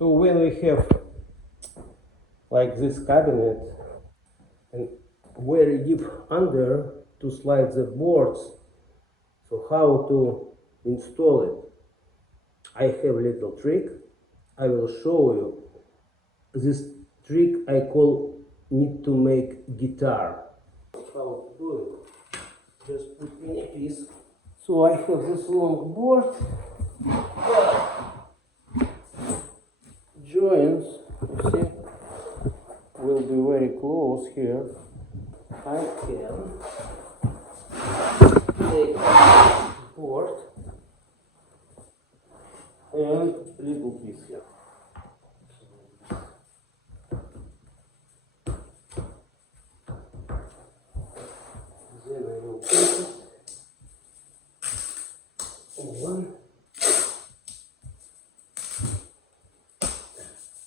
So when we have like this cabinet and very deep under to slide the boards, so how to install it? I have a little trick. I will show you. This trick I call need to make guitar. How to do it? Just put in a piece. So I have this long board. Joints, you see, will be very close here. I can take board and little piece here. Then I will take it. One,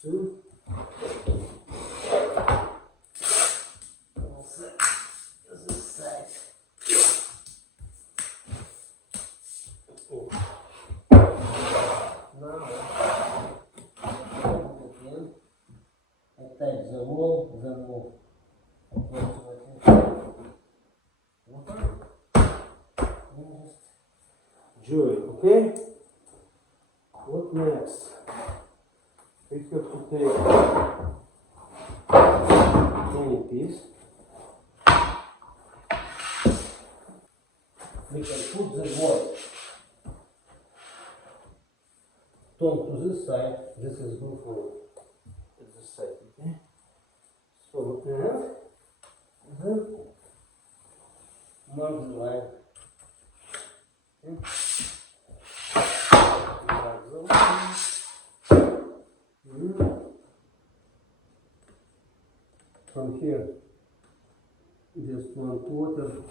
two, also this side. Now again, attach the wall, then move join, okay? What next? We have to take any piece. We can put the board turn to this side. This is good for this side, okay? So and then mark the line. Okay? Mark the line. From here, just 1/4,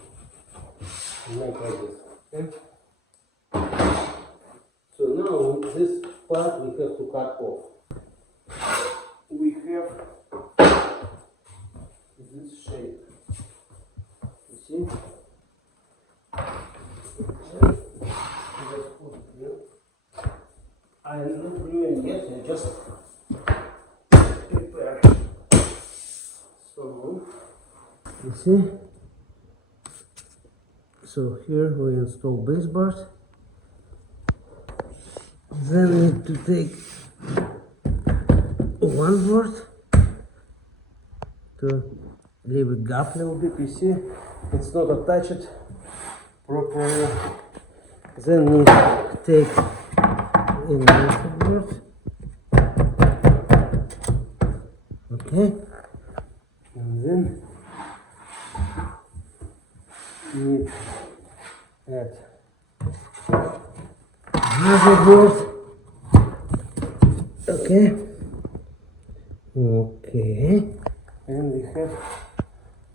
make like this. Okay? So now this part we have to cut off. We have this shape. You see? Just put it here. I'm not doing yet, I just prepare. So you see? So here we install base bars. Then we need to take one board to leave a gap a little bit. You see, it's not attached properly. Then we take another board. Okay, and then we add another board. Okay. Okay. And we have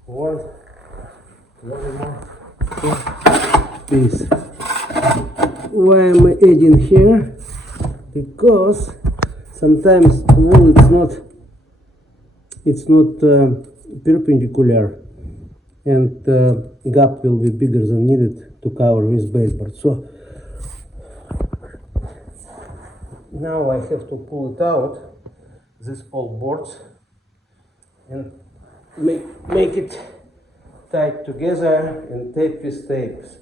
one more piece. Why am I adding here? Because sometimes wall it's not perpendicular, and gap will be bigger than needed to cover with baseboard. So now I have to pull it out, these pole boards, and make it tight together and tape with tapes.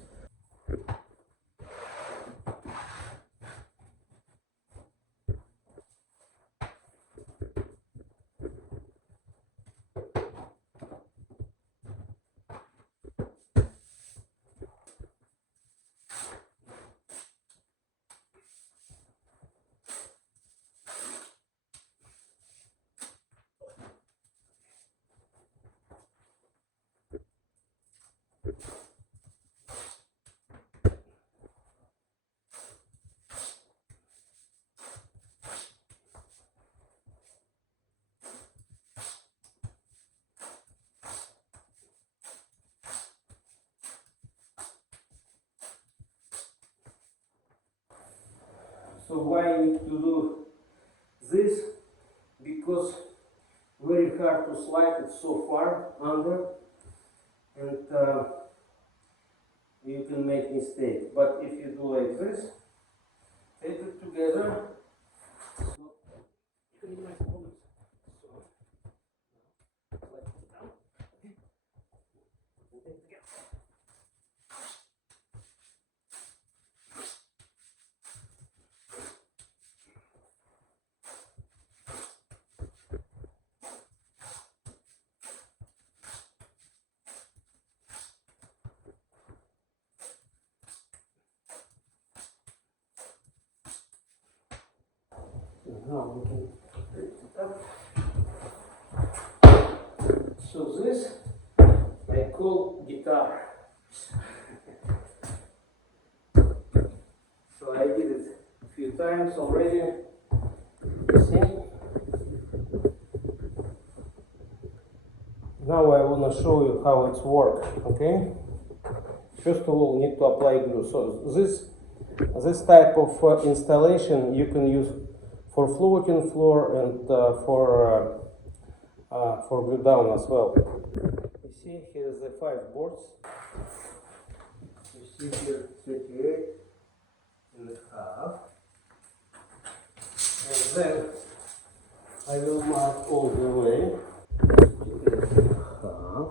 So why I need to do this? Because very hard to slide it so far under, and you can make mistake. But if you do like this, tape it together. So Now we can lift it up. So this I call guitar. So I did it a few times already. You see? Now I want to show you how it's works. Okay. First of all, need to apply glue. So this type of installation you can use for floating floor and for glue down as well. You see here is the 5 boards. You see here 38 and a half. And then I will mark all the way. Half.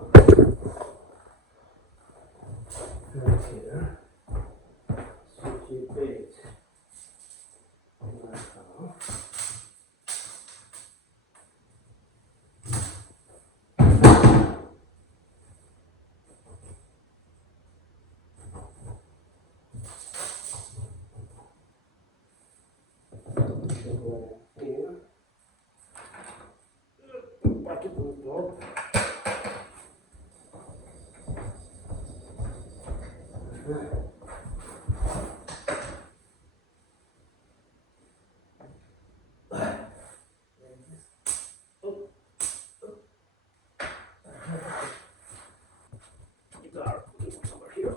And here 38 and a half. Here, back it on top. Guitar over here.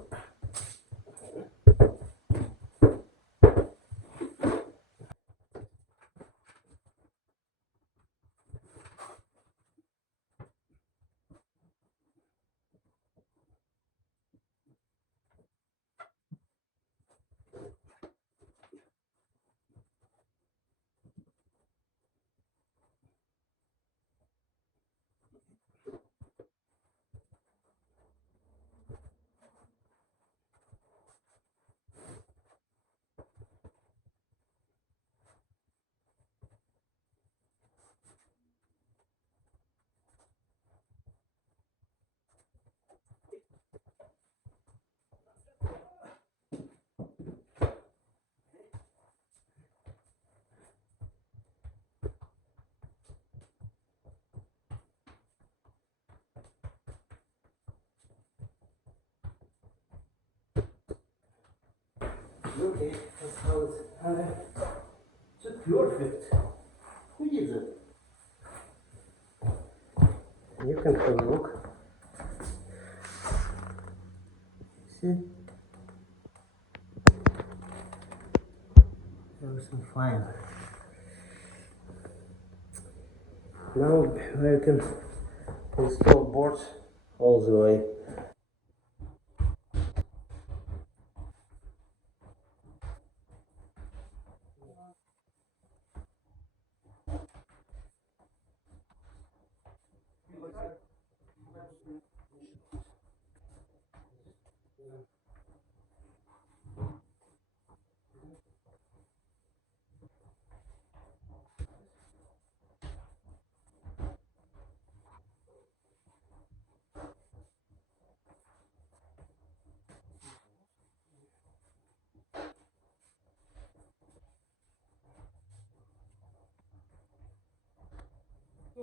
Okay, that's how it's perfect. Who did it? You can have a look. See? Everything fine. Now I can install boards all the way.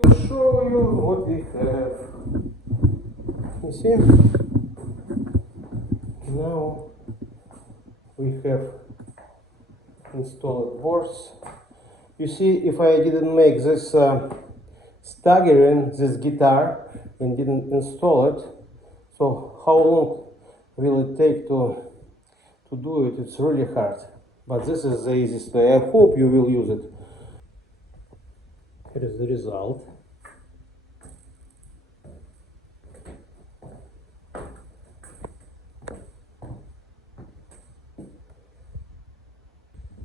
To show you what we have. You see? Now we have installed boards. You see, if I didn't make this staggering, this guitar, and didn't install it, so how long will it take to do it? It's really hard. But this is the easiest way. I hope you will use it. Here is the result.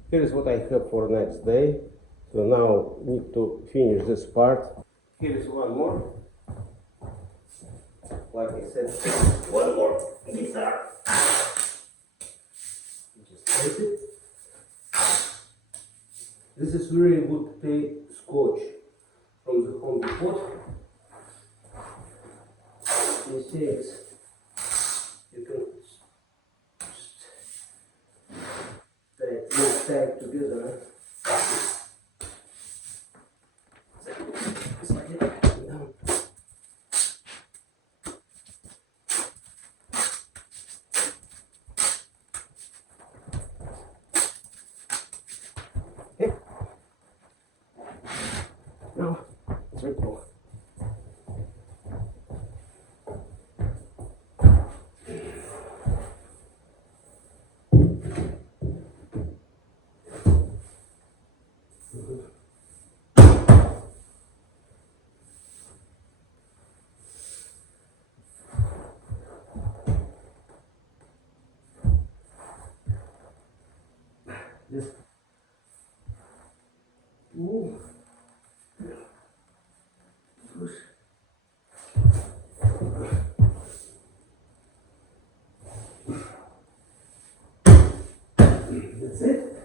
Here is what I have for next day. So now need to finish this part. Here is one more. Like I said, one more guitar. Just take it. This is really good tape scotch from the Home Depot. You see it. You can just tie it together. Just move. Push. That's it.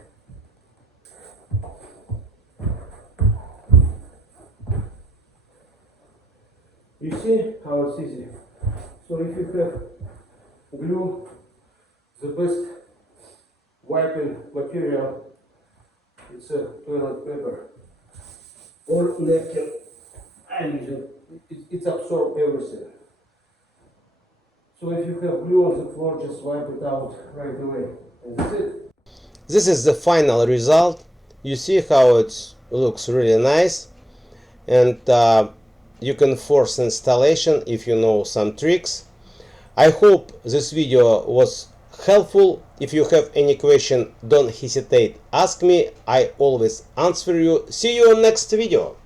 You see how it's easy. So if you have glue, the best wiping material, it's a toilet paper or napkin. I use it absorbs everything. So if you have glue on the floor, just wipe it out right away. And that's it. This is the final result. You see how it looks really nice, and you can force installation if you know some tricks. I hope this video was helpful. If you have any question, don't hesitate, ask me. I always answer you. See you on next video.